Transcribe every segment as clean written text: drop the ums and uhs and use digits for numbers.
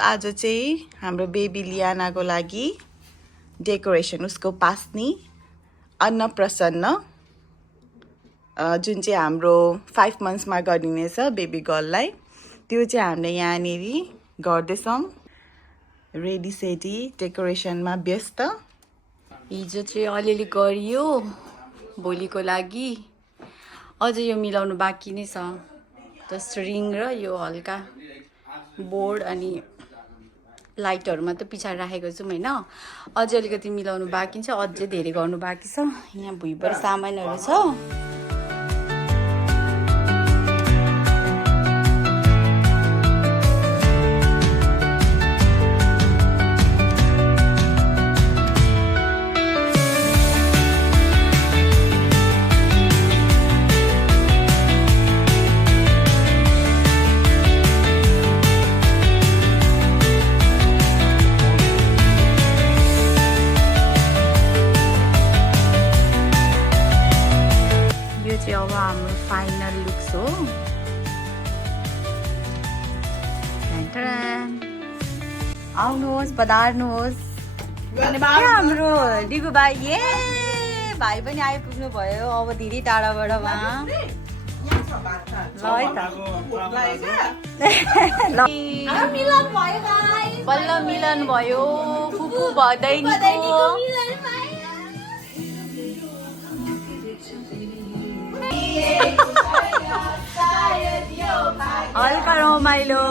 आज चाहिँ हाम्रो बेबी लियानाको लागि डेकोरेसन उसको पास्नी अन्नप्रसन्न जुन चाहिँ हाम्रो 5 मन्थ्समा गरिनेछ बेबी गर्ललाई त्यो चाहिँ हामीले यहाँनिर गर्दैछौँ रेडी सेडी डेकोरेसनमा व्यस्त हिजो चाहिँ अलिअलि गरियो भोलिको लागि अझ यो मिलाउनु बाँकी नै छ जस्ट रिङ र यो हल्का बोर्ड अनि लाइटहरु मात्र पछाडी राखेको छु हैन अझै अलिकति मिलाउनु बाँकी छ अझै धेरै गर्नु बाँकी छ यहाँ भुइँभरि सामानहरु छ अब हाम्रो फाइनल लुक्स हो आउनुहोस् पधार्नुहोस् हाम्रो डिगु भाइ ए भाइ पनि आइपुग्नु भयो अब धेरै टाढाबाट उहाँ बल्ल मिलन भयो फुपू भदैनीको हल्का रमाइलो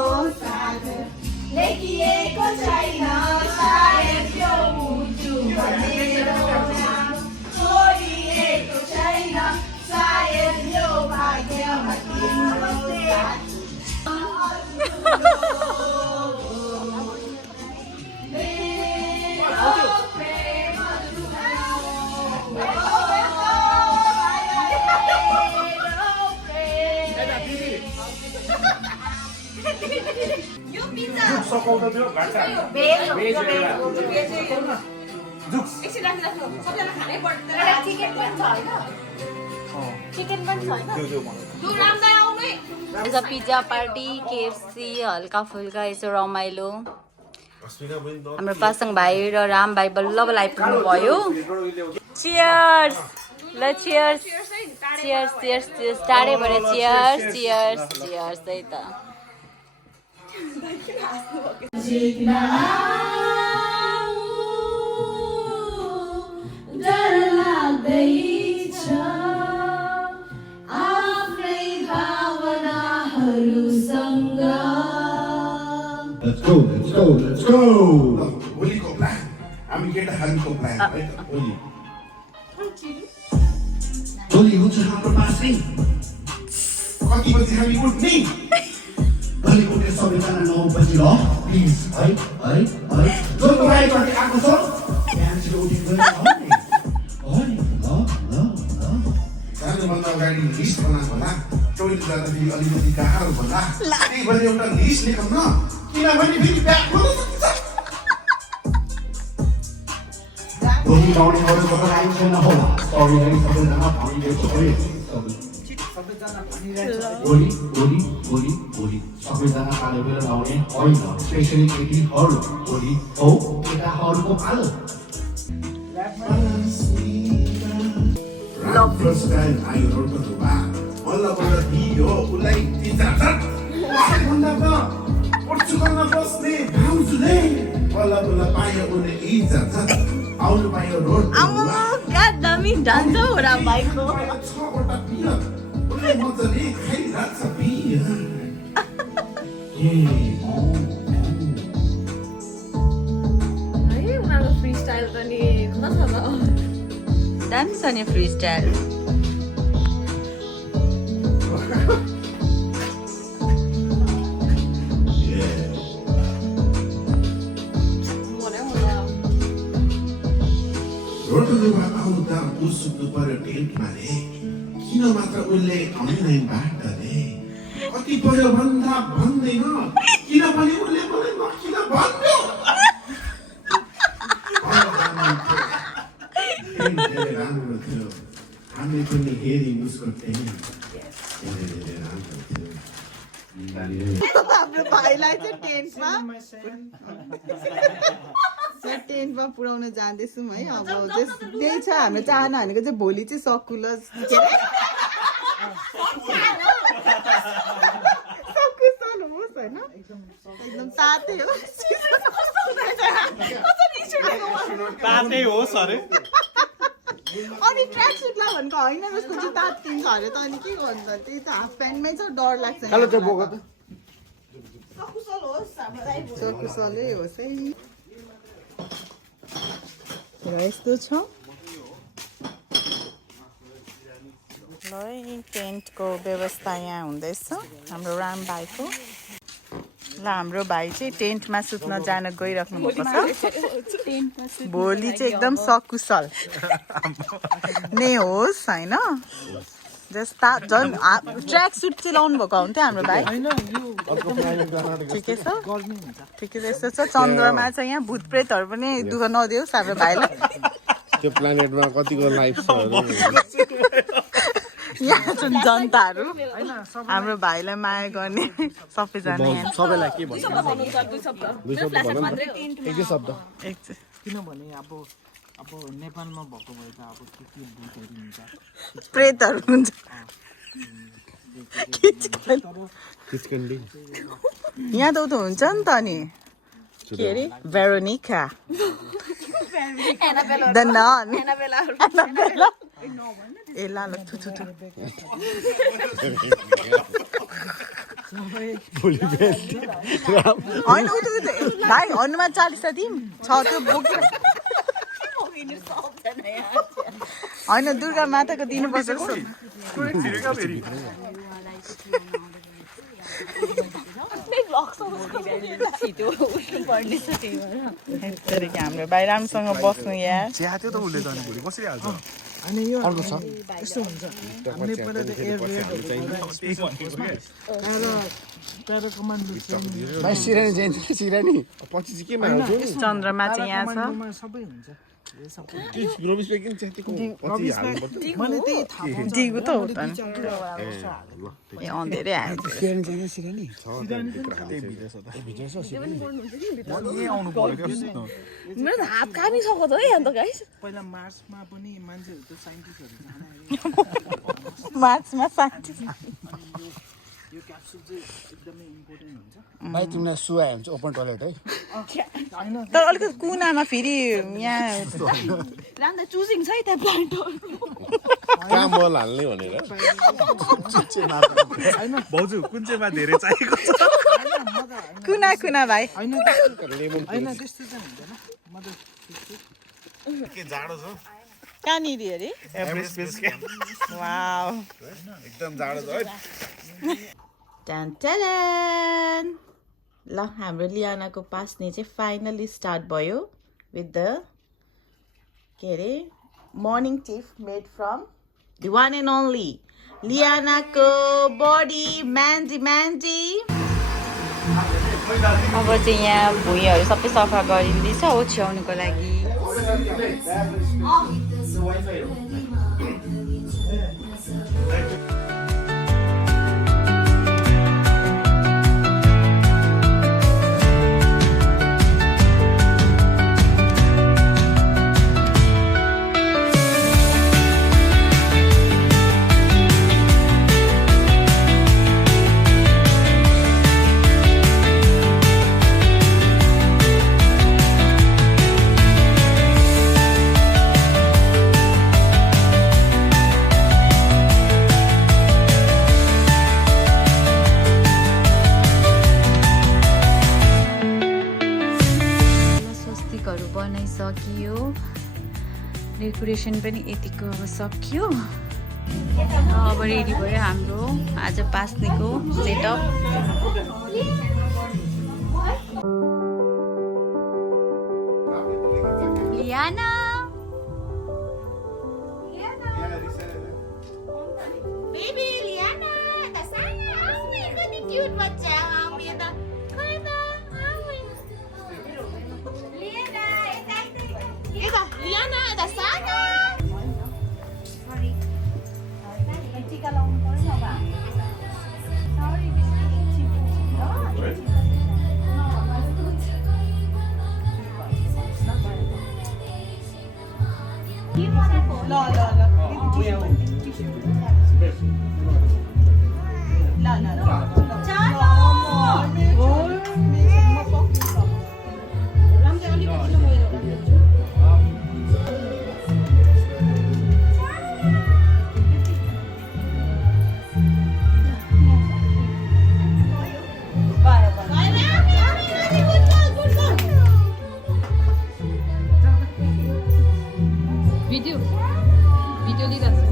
पिज्जा पार्टी केएफसी हल्का फुल्का यसो रमाइलो हाम्रो पासङ भाइ र राम भाइ बल्ल बल्ल आइपुग्नु भयो चियर्स ल चियर्स चियर्स चियर्स चियर्स टाढैबाट चियर्स चियर्स चियर्स है त डर लाग्दैछ आफ्नै भावनाहरूसँग Let's go, let's go, let's go. होलीको प्लान हामी केटाहरूको प्लान है त होली होली हुन्छ हाम्रो पासै कति बजी हामी उठ्ने भोलि उठ्ने सबैजना 9 बजी ल प्लिज है है है जो भाइ कति आएको छ बिहान छिटो उठिनु पर्यो नि भन्दा अगाडि लिस्ट बनाएको होला टोइलेट जाँदाखेरि अलिकति गाह्रो होला त्यही भएर एउटा लिस्ट लेखौँ न किनभने फेरि ब्याग खोल्न सक्छ भोलि गाउँलेहरूको लागि छैन होला सरी है सबैजना भनिदिएको है भोलि भोलि भोलि भोलि सबैजना कालो बेला लाउने होइन स्पेसली केटीहरू भोलि हो केटाहरूको पालो first time I road the बा बल्ल बल्ल दियो उलाई तिजात भन्दा त पोर्चुगलमा बस्ने भाउजूले बल्ल बल्ल पायो उले इज्जत आउनु पायो रोड आमा गादमी डान्स हो र भाइको छवटा पिया उले मजले खाइराछ पिया है उनीहरूको फ्री स्टाइल त नि खतरा छ त दामी छ नि फ्री स्टाइल रोडमा आउँदा उसुक्नु पर्यो टेन्टमा रे किन मात्र उनले अनलाइनबाट रे कति पर्यो भन्दा भन्दैन किनभने उनले मलाई नकिन भन्यो राम्रो थियो हामीले पनि हेरि उसको टेन्ट धेरै राम्रो थियो हाम्रो भाइलाई चाहिँ टेन्टमा पुऱ्याउन जाँदैछौँ है। अब त्यही छ हाम्रो चाहना भनेको चाहिँ भोलि चाहिँ सकुलस सकुशल होस् होइन, एकदम तातै होस्। तातै होस् अरे। अनि ट्र्याक सुटलाई भनेको होइन जस्तो चाहिँ तात्तिन्छ अरे त, अनि के गर्नु त, त्यही त हाफ प्यान्टमै छ, डर लाग्छ। सकुशल होस्, सकुशलै होस् है। र यस्तो छ ल है, टेन्टको व्यवस्था यहाँ हुँदैछ हाम्रो राम भाइको। ल हाम्रो भाइ चाहिँ टेन्टमा सुत्न जान गइराख्नु भएको छ। भोलि चाहिँ एकदम सकुशल नै होस् होइन। जस्ता झन् ट्र्याक सुट चाहिँ लाउनु भएको हुन्थ्यो हाम्रो भाइ। ठिकै छ, ठिकै छ। यस्तो छ, चन्द्रमा छ यहाँ, भूत प्रेतहरू पनि दुःख नदियोस् हाम्रो भाइलाई। त्यो प्लानेटमा कतिको लाइफ छ यहाँ जुन जनताहरू हाम्रो भाइलाई माया गर्ने सबैजना यहाँ। सबैलाई के भन्नु किनभने अब नेपालमा भएको भए त अब के भूतहरू हुन्छ, प्रेतहरू हुन्छ। यहाँ त उ त हुन्छ नि त नि, के अरे भेरोनिका द नन। ए ल ल थु थु थु। होइन उ त भाइ हनुमान चालिसा दिउँ छ त्यो बोकेर। होइन दुर्गा माताको दिनुपर्छ। हाम्रो भाइ राम्रोसँग बस्नु यार। त्यो त उसले जाने भोलि कसरी हाल्छ? होइन यो यस्तो हुन्छ, हामीले पहिला त प्यारा कमान्डो सिरानी पछि चाहिँ केमा हाल्छु? चन्द्रमा चाहिँ यहाँ छ। सबै हुन्छ। दिगो त हो त नि। ए अँधेरै आयो। मेरो त हात कामिसक्यो त है अन्त गाइस। पहिला मार्समा पनि मान्छेहरू त साइन्टिस्टहरू मार्चमा साइन्टिस्ट। यो क्याप्सुल चाहिँ एकदमै इम्पोर्टेन्ट हुन्छ। भाइ तिमीलाई सुवा हुन्छ ओपन टोयलेट है। तर अलिकति कुनामा फेरि यहाँ राम्रै चुजिङ छ है त्यहाँ प्लान्टहरू। कहाँ मल हाल्ने भनेर भाउजू कुन चाहिँमा धेरै चाहिएको छ? कुना कुना भाइ। होइन त्यस्तो चाहिँ हुँदैन। म त के जाडो छ कहाँनिर अरे? Everest base camp. वाउ एकदम जाडो छ है। टन टन। ल हाम्रो लियानाको पास्ने चाहिँ फाइनली स्टार्ट भयो विथ द के अरे मर्निङ टिफ made from the one and only लियानाको बडी म्यान्डी म्यान्डी। अब चाहिँ यहाँ भुइँहरू सबै सफा गरिँदैछ ओछ्याउनुको लागि। बनाइसकियो, डेकोरेसन पनि यतिको अब सकियो। अब रेडी भयो हाम्रो आज पास्नेको सेटअप। लियाना बेबी, लियाना त सानो कति क्यूट बच्चा हो यो त। Liana, ada sana. Sorry. Tika lawan kau ni apa? Sorry, bising. Video लिइरहेको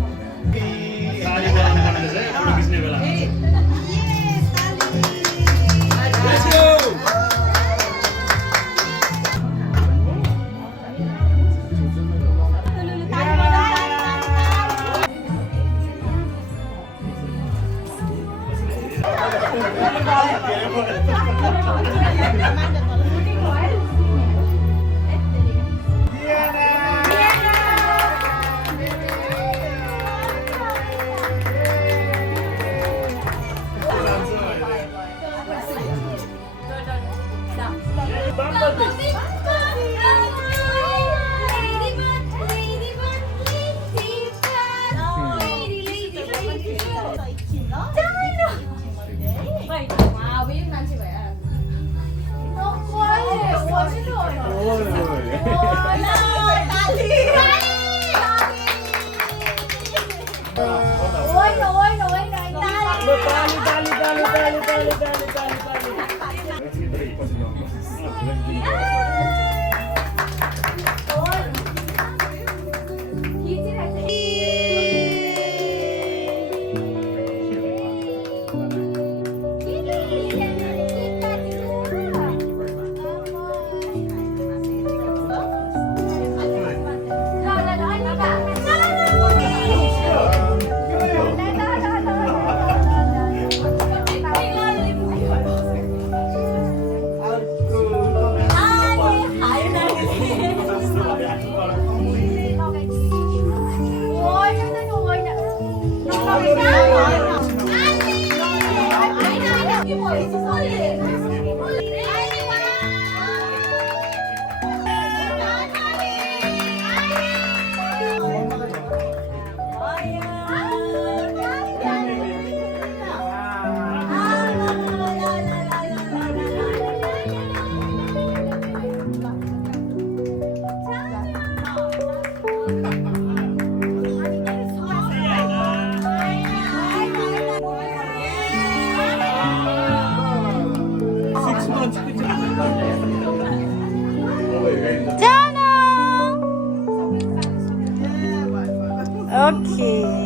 Okay.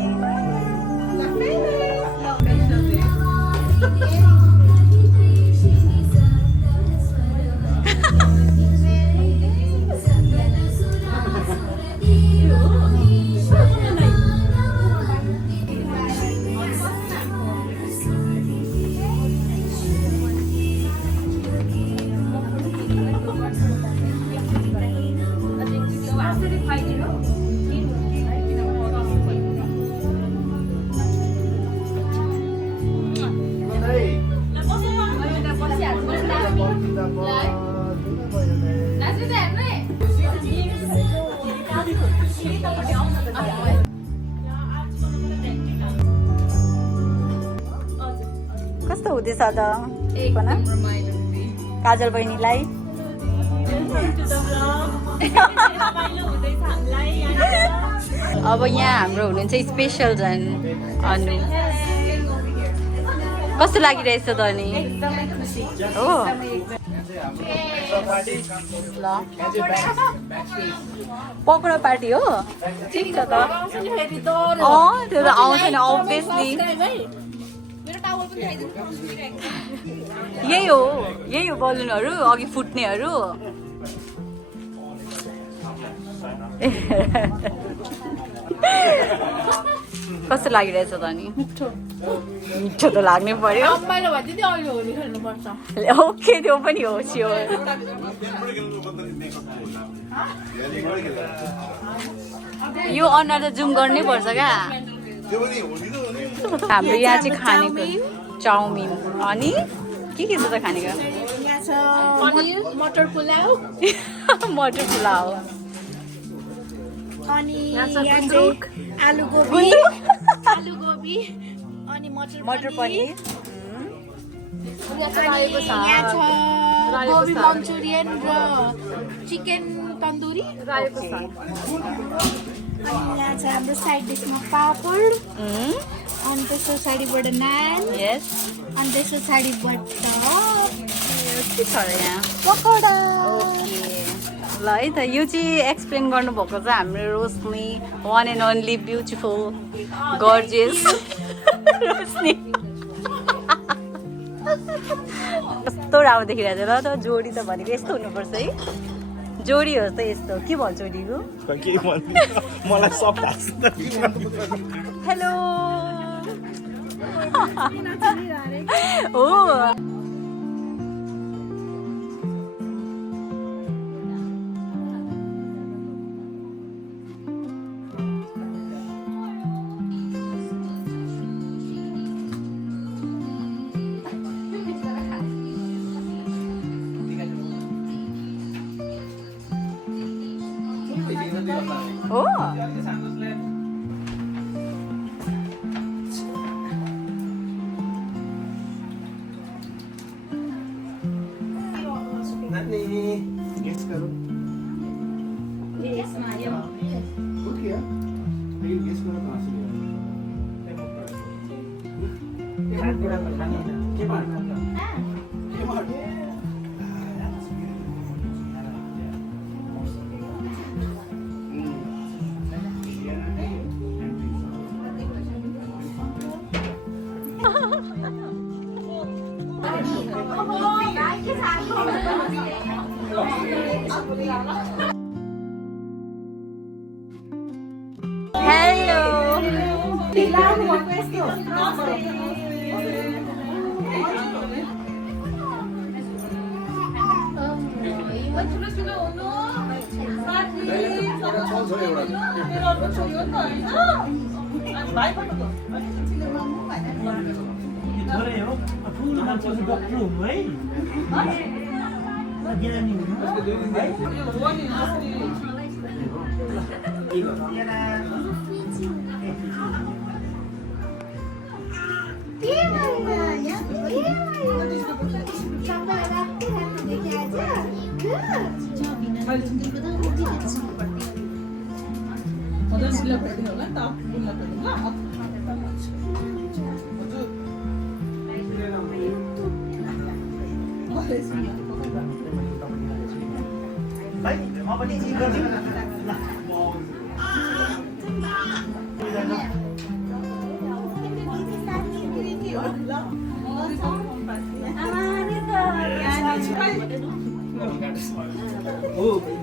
कस्तो हुँदैछ त काजल बहिनीलाई अब यहाँ हाम्रो हुनुहुन्छ स्पेसल झन् अनु कस्तो लागिरहेछ त अनि हो ल पकोडा पार्टी हो ठिक छ त त्यो त आउँछ नि अभियसली यही हो बलुनहरू अघि फुट्नेहरू कस्तो लागिरहेछ त अनि मिठो त लाग्नै पर्यो ओके त्यो पनि हो स्योर यो अनुहार त जुम गर्नै पर्छ क्या हाम्रो यहाँ चाहिँ खानेको चाउमिन अनि के छ त खानेको मटर पुलाव मटर पुलाव अनि यहाँ चाहिँ आलु गोबी अनि मटर पनिर यहाँ चाहिँ रहेको छ यहाँ छ गोबी मन्चुरियन र चिकन तन्दुरी रहेको छ अनि यहाँ छ हाम्रो साइड डिसमा पापड अनि त्यस पछाडिबाट नान यस अनि त्यस पछाडिबाट के छ र यहाँ पकौडा ओके ल है त यो चाहिँ एक्सप्लेन गर्नुभएको छ हाम्रो Roshni one and only beautiful gorgeous Roshni कस्तो राम्रो देखिरहेको छ ल त जोडी त भनेको यस्तो हुनुपर्छ है जोडी हो त यस्तो के भन्छ जोडीको मलाई सब लाग्छ हेलो हो हो गेस करो खुद किया लेकिन गेस करो कहाँ से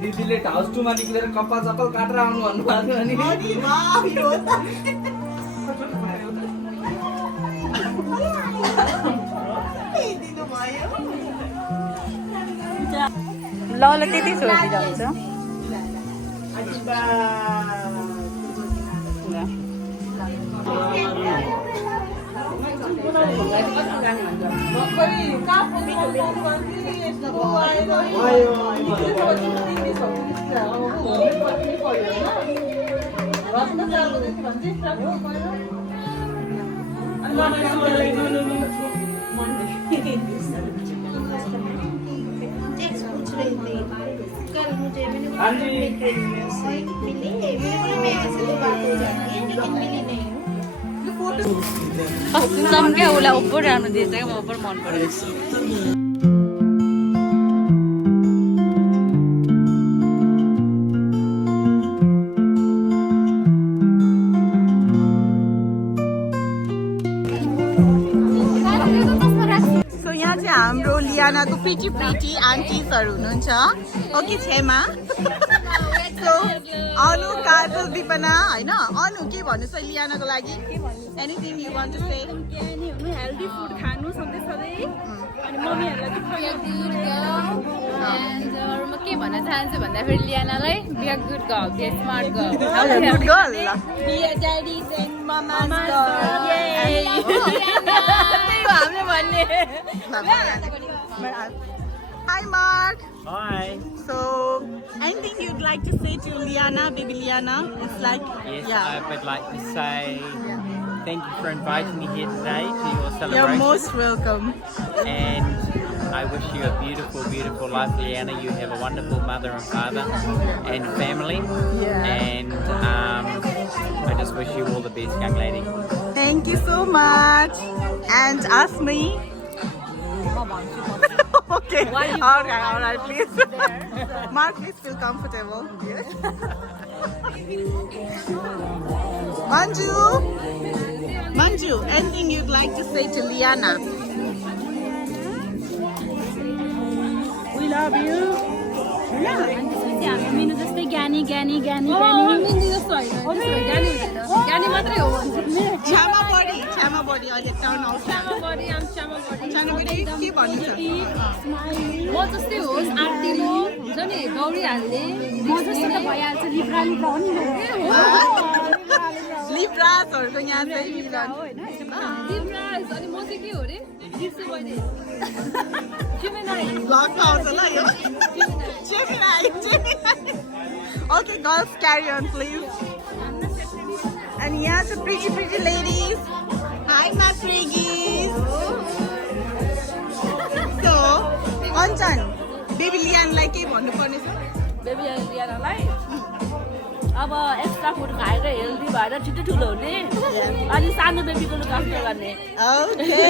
दिदीले हाउस टुमा निक्लेर कपाल चप्पल काटेर आउनु भन्नुभएको थियो ल ल त्यति छोडिदिँदा हुन्छ कल मुझे मैंने मिली मेरे को मैं ऐसे तो बात हो जाती है लेकिन मिली नहीं कसम क्या उसलाई ओभर राम्रो दिएछ क्या म ओभर मन परेको सो यहाँ चाहिँ हाम्रो लियानाको प्रिटी प्रिटी आन्टिजहरू हुनुहुन्छ ओके छेमा सो अनु काजल दिपना होइन अनु के भन्नु छ लियानाको लागि anything you want to say healthy food खानु सधैँ सधैँ अनि मम्मीहरूलाई म के भन्न चाहन्छु भन्दाखेरि लियानालाई be a good girl be a smart girl good girl be a daddy's and mama's girl हामीले भन्ने Hi Mark. Hi. So, any anything you'd like to say to Liana, baby Liana? It's like, Yes, yeah. I would like to say thank you for inviting me here today to your celebration. You're most welcome. And I wish you a beautiful, beautiful life, Liana. You have a wonderful mother and father and family. Yeah. And I just wish you all the best, young lady. Thank you so much. And ask me. Okay. All right, please. Mark, please feel comfortable. Yes. Manju, anything you'd like to say to Liana? We love you. त्यसपछि हामी मिनु जस्तै ज्ञानी ज्ञानी ज्ञानी ज्ञानी मिनु जस्तो होइन ज्ञानी हुँदैन ज्ञानी मात्रै हो Chama body. अहिले टर्न आउँछ श्यामा बडी आम श्यामा बडी Chama body के भन्नु छ? म जस्तै होस् आर्टिलो हुन्छ नि गौरी हाल्ने म जस्तो त भइहाल्छ लिब्रा लिब्रा हो नि लिब्रासहरूको यहाँ चाहिँ लिब्रा अनि म चाहिँ के हो रे बिर्से बहिनी ब्लगमा आउँछ ल यो Gemini. Okay, girls, carry on, please. And here's the pretty ladies. Hi, my priggies. So, Kanchan, baby Lian like के भन्नु पर्ने छ? बेबी लियानालाई अब एक्स्ट्रा फुड खाएर हेल्दी भएर छिटो ठुलो हुने अनि सानो बेबीको लुक आफ्टर गर्ने Okay.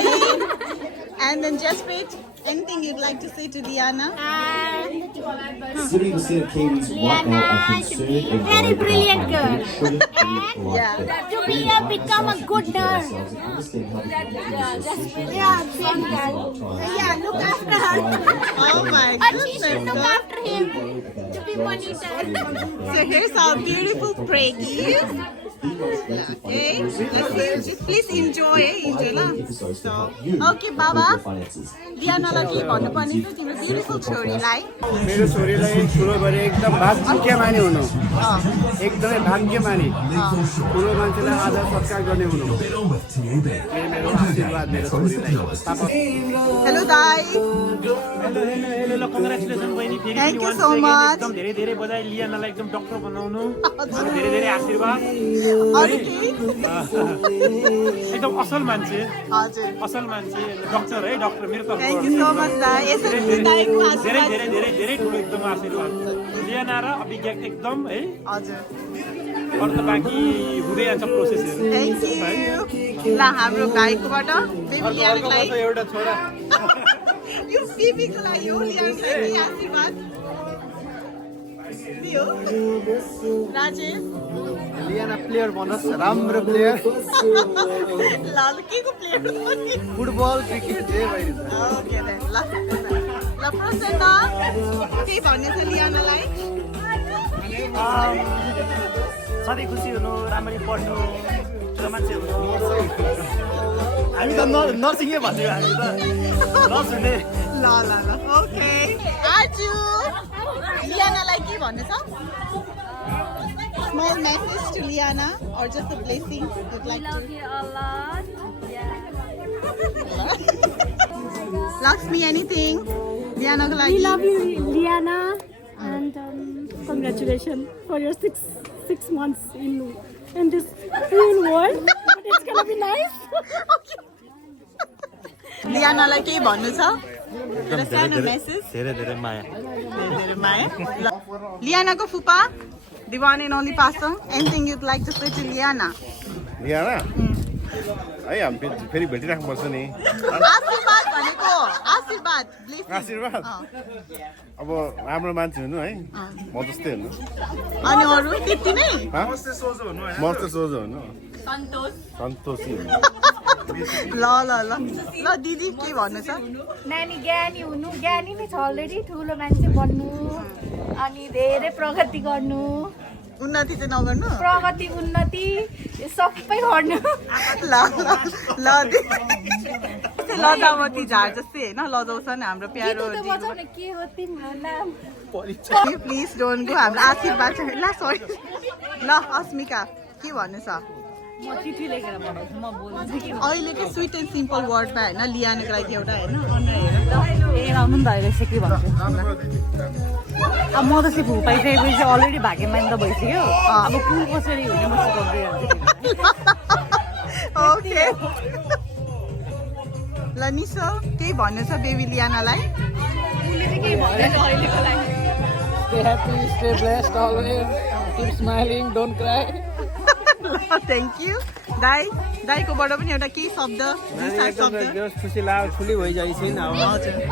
And then Jasprit, anything you'd like to say to Liana? Sitting instead of Katie's walk out are concerned and Very brilliant girl. Yeah. To become a good nurse. Yeah, look after her. Oh my And she should look goodness. after him to be monitored. So here's our beautiful priggies. Okay, please enjoy lah. So, okay, Baba. Liana लाई के भन्नु पर्ने छ तिम्रो beautiful छोरीलाई? मेरो छोरीलाई ठुलो भएर एकदम भाग्यमानी हुनु एकदमै भाग्यमानी ठुलो मान्छेलाई आदर सत्कार गर्ने हुनु मेरो आशीर्वाद मेरो छोरीलाई Hello, Dai. हेलो कङ्ग्रेचुलेसन बहिनी फेरि Thank you so much. एकदम धेरै धेरै बधाई लियानालाई एकदम डक्टर बनाउनु धेरै धेरै आशीर्वाद अरु के? एकदम असल मान्छे हजुर. डक्टर है डक्टर मेरो तर्फबाट Thank you so much, Dai. यसरी दाइको धेरै आशीर्वाद. धेरै धेरै धेरै ठुलो एकदम आशीर्वाद लियाना र अभिज्ञा एकदम है हजुर. अरू त बाँकी हुँदै जान्छ प्रोसेसहरू Thank you. ल हाम्रो गाईकोबाट बेबी लियानालाई एउटा छोरा यो बेबीको लागि हो लियानालाई आशीर्वाद दियो. राजेश लियाना प्लेयर बनोस् राम्रो प्लेयर ल के को प्लेयर फुटबल क्रिकेट जे भइरहेछ ओके देन ल प्रसन्न के भन्ने छ लियानालाई? सधैँ खुसी हुनु राम्ररी पढ्नु ठुलो मान्छे हुनु हामी त नर्सिङै भन्थ्यौँ हामी त नर्स हुने ल ओके आजु लियानालाई के भन्नु छ? Small message to Liana or just a blessing you'd like to? you a lot Lakshmi, anything? Liana ko lagi. We love you, Liana, and congratulations for your six months in this real world. But it's gonna be nice. Liana लाई के भन्नु छ? एउटा सानो message. धेरै धेरै माया धेरै माया. Liana को फुपा, the one and only pastor. Anything you'd like to say to Liana? लियाना है हामी फेरि भेटिराख्नुपर्छ नि आशीर्वाद भनेको आशीर्वाद blessing. आशीर्वाद अब राम्रो मान्छे हुनु है म जस्तै हुनु अनि अरु त्यति नै? म जस्तै सोझो हुनु सन्तोषी हुनु ल दिदी के भन्नु छ? नानी ज्ञानी हुनु ज्ञानी नै छ अलरेडी ठुलो मान्छे बन्नु अनि धेरै प्रगति गर्नु उन्नति चाहिँ नगर्नु? प्रगति उन्नति सबै गर्नु लजावती झार जस्तै होइन लजाउँछन् हाम्रो प्यारो के हो तिम्रो नाम प्लिज डोन्ट गो हाम्रो आशीर्वाद छ ल सरी ल अस्मिका के भन्नु छ? म चिठी लेखेर पठाउँछु म बोल्छु कि अहिलेको स्विट एन्ड सिम्पल वर्डमा होइन लियानको लागि एउटा होइन अनुहार हेर ए आउनु नि त अहिले के भन्छु अब म त सिफु पाइसकेपछि अलरेडी भाग्यमान त भइसक्यो अब कुल कसरी हुने म सिकाउँदै ओके ल निसो केही भन्नु छ बेबी लियानालाई Stay happy, stay blessed always. Keep smiling, don't cry. Thank you दाईकोबाट पनि एउटा केही शब्द खुसी लाग्यो ठुली भइसकेको छैन अब थ्याङ्क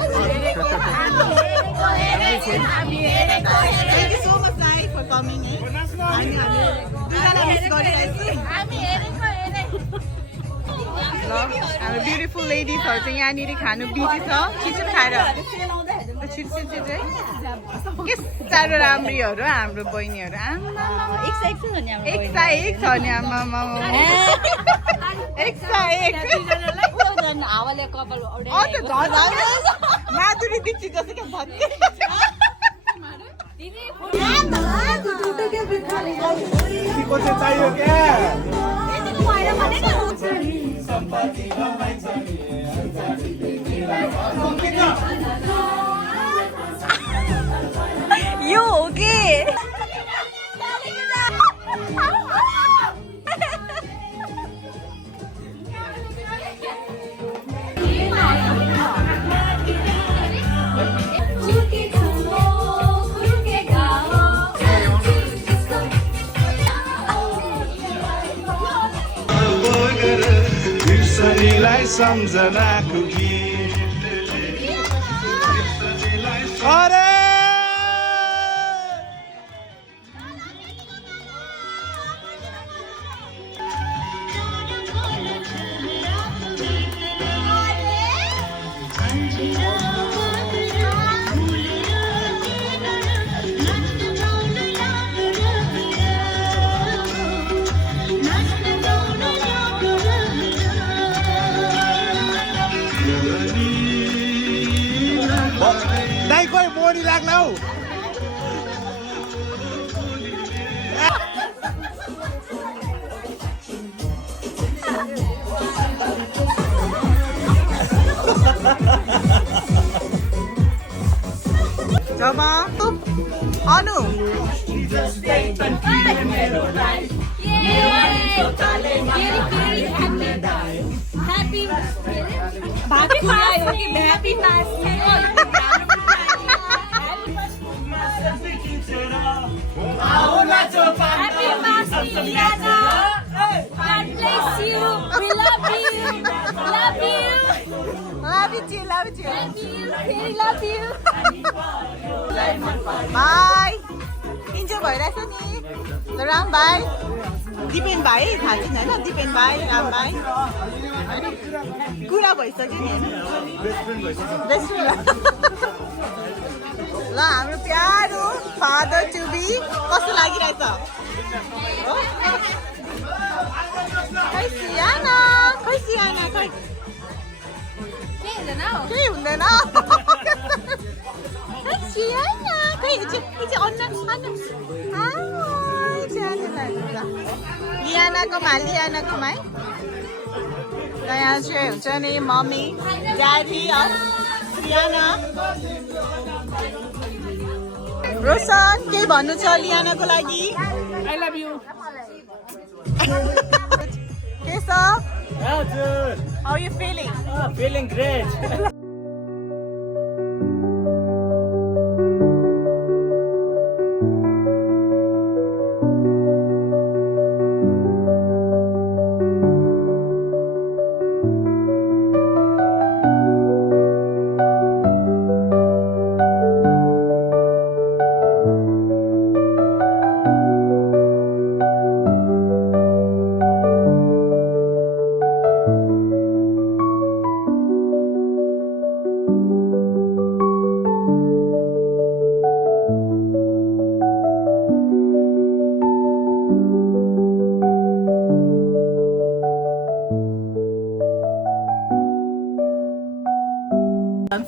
यू सो मच दाई फर कमिङ है हामी दुईजना मिस गरिरहेको ल हाम्रो ब्युटिफुल लेडिजहरू चाहिँ यहाँनिर खानु बिजी छ छिटो खाएर छिटो चाहिँ के साह्रो राम्रीहरू हाम्रो बहिनीहरू एक सा एक छ नि आमा एक सा एक माधुरी दीक्षित जस्तो क्या भन्ने चाहियो क्या यो हो कि सम्झनाको अरे दाइ खोइ मोडी लाग्ला हौ जब अनु Love you too. Bye. Enjoy भइरहेछ नि राम भाइ दिपेन भाइ थाहा छैन होइन दिपेन भाइ राम भाइ कुरा भइसक्यो नि बेस्ट फ्रेन्ड ल हाम्रो प्यारो फादर टु बी कस्तो लागिरहेछ खै सियाना खै केही हुँदैन सियाना खै लियानाकोमा है र यहाँ चाहिँ हुन्छ नि मम्मी ड्याडी सियाना रोशन केही भन्नु छ लियानाको लागि I love you. के छ How are you feeling? Feeling great.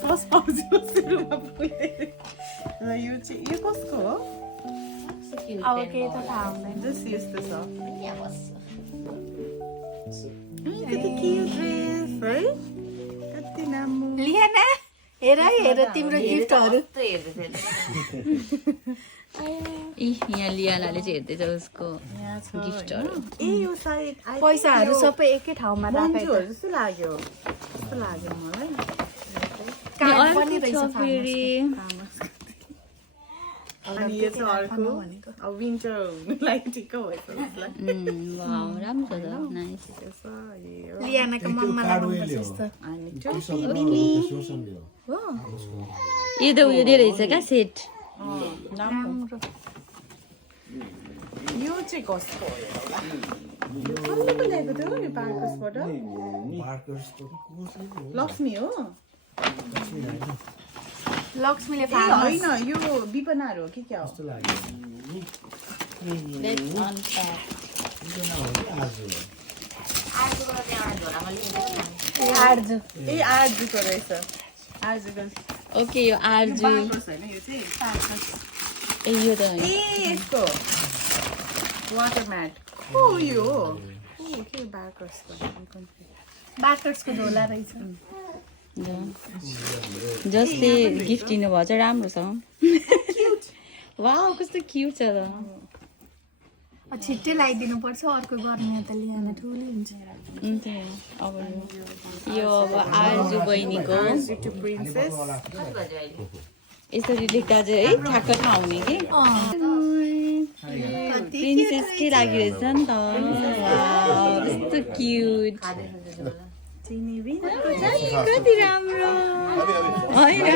First पाउँछु सुरुमा पुगेँ र यो चाहिँ यो कसको हो अब केही त थाहा हुँदैन जस यस्तो छ कति क्युट ड्रेस है कति राम्रो लियाना हेर हेर तिम्रो गिफ्टहरू यहाँ लियानाले चाहिँ हेर्दैछ उसको गिफ्टहरू ए यो सायद पैसाहरू सबै एकै ठाउँमा मन्जुहरू जस्तो लाग्यो मलाई काम पनि रहेछ फेरि अनि यो चाहिँ अर्को अब विन्टर हुनुलाई ठिक्क भएछ उसलाई वाउ राम्रो छ त नाइस लियानाको मम्मा लगाउनुपर्छ जस्तो अनि यो त उयो रहेछ क्या सेट राम्रो यो चाहिँ कसको हो होला यो कसले ल्याएको थियो नि पार्कसबाट लक्ष्मी हो लक्ष्मीले ए होइन यो विपनाहरू हो कि क्या हो आर्जु ए आर्जुको रहेछ आर्जुको ओके यो आर्जु पार्कस होइन यो चाहिँ पार्कस ए यो त होइन ए यसको वाटर म्याट हो यो के बार्कसको बार्कर्सको झोला रहेछ जसले गिफ्ट दिनुभएको चाहिँ राम्रो छ वाउ कस्तो क्युट छ त छिट्टै लगाइदिनु पर्छ अर्को गर्ने त लियाना ठुलो हुन्छ अब यो अब आर्जु बहिनीको प्रिन्सेस यसरी लेख्दा चाहिँ है ठ्याक्क थाहा हुने कि प्रिन्सेसकै लागि रहेछ नि त वाउ कस्तो क्युट कति राम्रो होइन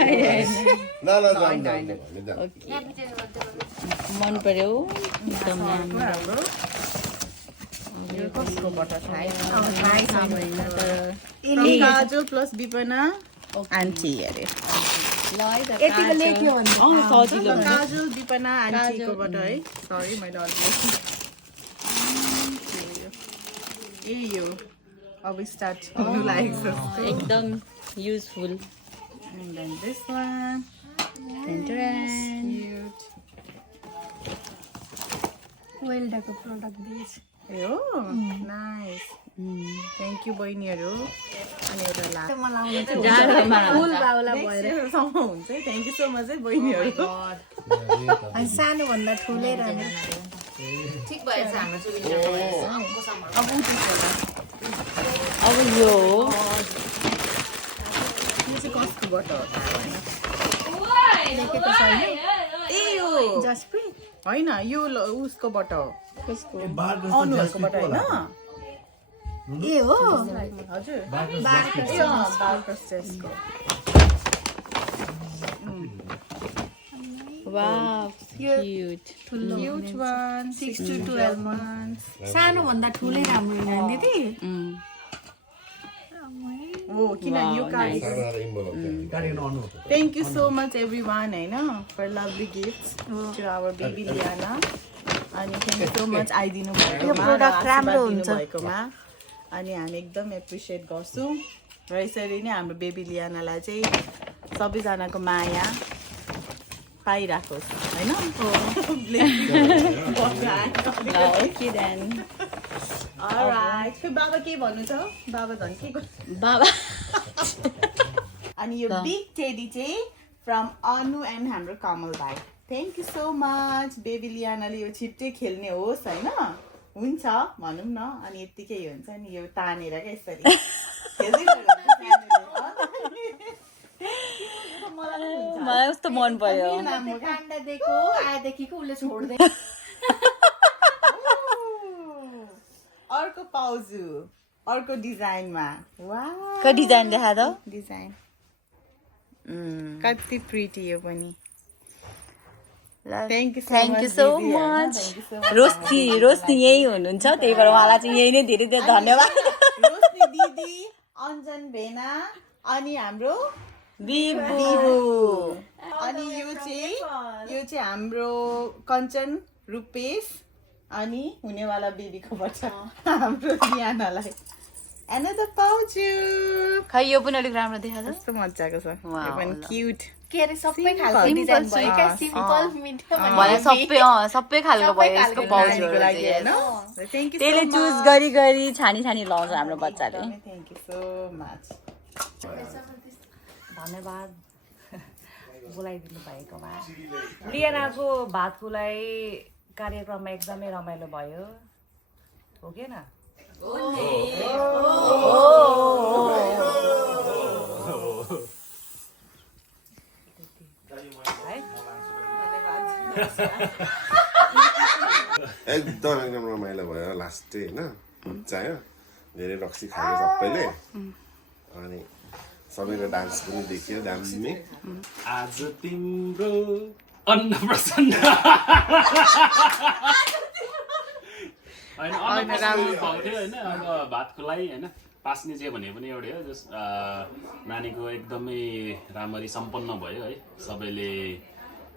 मन पर्यो एकदम राम्रो काजु प्लस विपना आन्टी अरे यतिको लेख्यो भने सजिलो काजु विपना आन्टीकोबाट है सरी मैले अर्को ए यो अब स्टार्ट हुनु लागेको छ एकदम useful and then this one cute वेल्डाको प्रोडक्ट दिएछ यो नाइस थ्याङ्क यू बहिनीहरू अनि एउटा जाडोमा फुल बाउला भएर सम्म हुन्छ थ्याङ्क यू सो मच है बहिनीहरू अनि सानोभन्दा ठुलै राम्रो अब यो चाहिँ कस्तोबाट हो लेखेको छैन ए यो जसप्रित होइन यो उसकोबाट हो कसको अनुहरूकोबाट होइन ए हो हजुर बार्कर्स ए बार्कर्स चेस्टको wow cute cute one 6 to 12 months सानोभन्दा ठुलै राम्रो होइन दिदी हो किनभने यो card thank you so much everyone होइन for lovely gift to our baby Liana अनि थ्याङ्क यू सो मच आइदिनु भएकोमा अनि हामी एकदम एप्रिसिएट गर्छौँ र यसरी नै हाम्रो बेबी लियानालाई चाहिँ सबैजनाको माया पाइराखोस् होइन Alright. खै बाबा के भन्नु छ बाबा धन के बाबा अनि यो बिग टेडी चाहिँ फ्रम अनु एन्ड हाम्रो कमल भाइ thank you so much baby लियानाले यो छिट्टै खेल्ने होस् होइन हुन्छ भनौँ न अनि यत्तिकै हुन्छ नि यो तानेर क्या यसरी मलाई कस्तो मन पर्यो काण्ड दिएको आएदेखिको उसले छोड्दै अर्को पाउजु अर्को डिजाइनमा के डिजाइन देखा त डिजाइन कति प्रिटी यो पनि थ्याङ्क यू सो मच रोशनी यही हुनुहुन्छ त्यही भएर उहाँलाई चाहिँ यही नै धेरै धेरै धन्यवाद रोशनी दिदी अञ्जन भेना अनि हाम्रो बिबु अनि यो चाहिँ हाम्रो कञ्चन रूपेश अनि हुनेवाला बेबीकोबाट हाम्रो लियानालाई एनदर पाउजु खै यो पनि अलिक राम्रो देखा कस्तो मजाको छ यो पनि क्युट के अरे सबै खालको डिजाइन भयो क्या सिम्पल मिठो भने सबै खालको भयो यसको पाउजको लागि हैन थ्यांक यू त्यसले चुज गरी गरी छानी लाउँछ हाम्रो बच्चाले थ्यांक यू सो मच धन्यवाद बोलाइदिनु भएकोमा। लिएनाको भात खुवाई कार्यक्रममा एकदमै रमाइलो भयो हो कि न? एकदम रमाइलो भयो लास्ट डे होइन मजा आयो धेरै रक्सी खायो सबैले अनि सबैको डान्स पनि देखियो दामी आज तिम्रो अन्नप्रसन्न होइन भएको थियो होइन अब भात खुवाई होइन पास्ने चाहिँ भने पनि एउटै हो जस नानीको एकदमै राम्ररी सम्पन्न भयो है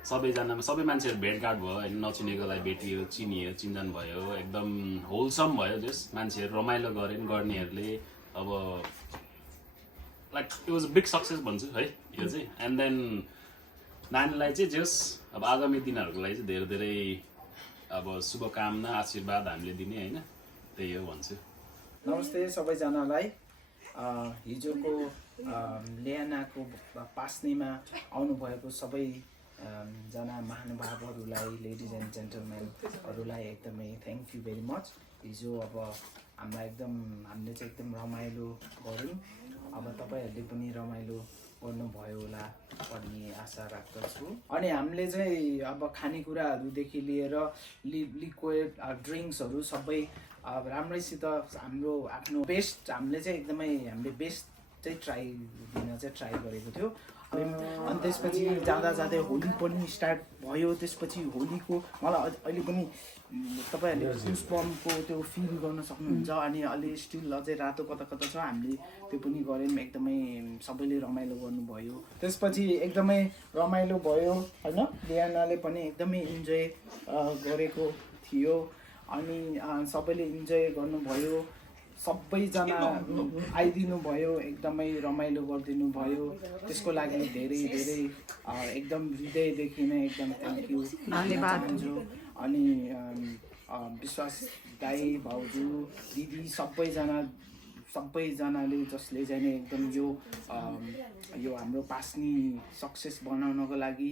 सबैजनामा सबै मान्छेहरू भेटघाट भयो होइन नचिनेकोलाई भेटियो चिनियो चिन्जान भयो एकदम होलसम भयो जस मान्छेहरू रमाइलो गर्नेहरूले अब like it was big success भन्छु है यो चाहिँ एन्ड देन नानीलाई चाहिँ जस अब आगामी दिनहरूको लागि चाहिँ धेरै धेरै अब शुभकामना आशीर्वाद हामीले दिने होइन त्यही हो भन्छु। नमस्ते सबैजनालाई हिजोको लेयानाको पास्नेमा आउनुभएको सबै जना महानुभावहरूलाई लेडिज एन्ड जेन्टलमेनहरूलाई एकदमै थ्याङ्क यू भेरी मच। हिजो अब हामीले चाहिँ एकदम रमाइलो गऱ्यौँ। अब तपाईँहरूले पनि रमाइलो गर्नुभयो होला भन्ने आशा राख्दछु। अनि हामीले चाहिँ अब खानेकुराहरूदेखि लिएर लिक्विड ड्रिङ्क्सहरू सबै राम्रैसित हाम्रो आफ्नो बेस्ट हामीले बेस्ट चाहिँ ट्राई गरेको थियो। अनि त्यसपछि जाँदै होली पनि स्टार्ट भयो। त्यसपछि होलीको मलाई अहिले पनि तपाईँहरूले गुस्बम्पको त्यो फिल गर्न सक्नुहुन्छ। अनि अलि स्टिल अझै रातो कता कता छ हामीले त्यो पनि गऱ्यौँ। एकदमै सबैले रमाइलो गर्नुभयो। त्यसपछि एकदमै रमाइलो भयो होइन। लियानाले पनि एकदमै इन्जोय गरेको थियो अनि सबैले इन्जोय गर्नुभयो। सबैजना आइदिनु भयो एकदमै रमाइलो गरिदिनु भयो। त्यसको लागि धेरै धेरै एकदम हृदयदेखि नै एकदम थ्याङ्क यू धन्यवाद। अनि विश्वास दाई भाउजू दिदी सबैजनाले जसले चाहिँ एकदम यो हाम्रो पास्नी सक्सेस बनाउनको लागि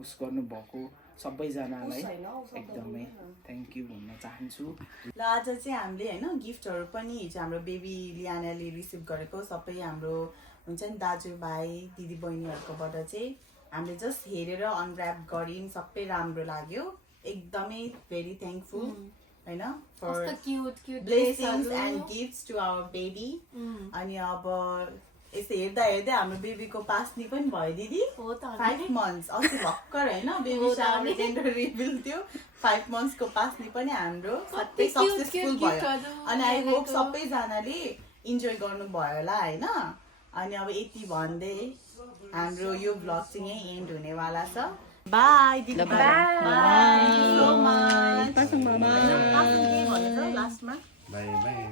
उस गर्नुभएको सबैजनालाई एकदमै थ्याङ्क यू भन्न चाहन्छु। ल आज चाहिँ हामीले होइन गिफ्टहरू पनि हिजो हाम्रो बेबी लियानाले रिसिभ गरेको सबै हाम्रो हुन्छ नि दाजुभाइ दिदीबहिनीहरूकोबाट चाहिँ हामीले जस्ट हेरेर अनऱ्याप गऱ्यौँ। सबै राम्रो लाग्यो एकदमै भेरी थ्याङ्कफुल होइन for blessings and gifts to our baby. अनि अब यसो हेर्दा हाम्रो बेबीको पास्नी पनि भयो दिदी 5 months अस्ति भर्खर होइन बेबी सावर जेन्डर रिभिल थियो। 5 months को पास्नी पनि हाम्रो सबै सक्सेसफुल भयो। अनि आई होप सबैजनाले इन्जोय गर्नुभयो होला होइन। अनि अब यति भन्दै हाम्रो यो भ्लग चाहिँ यहीँ एन्ड हुनेवाला छ। बाई दिदी बाई लास्टमा बाई बाई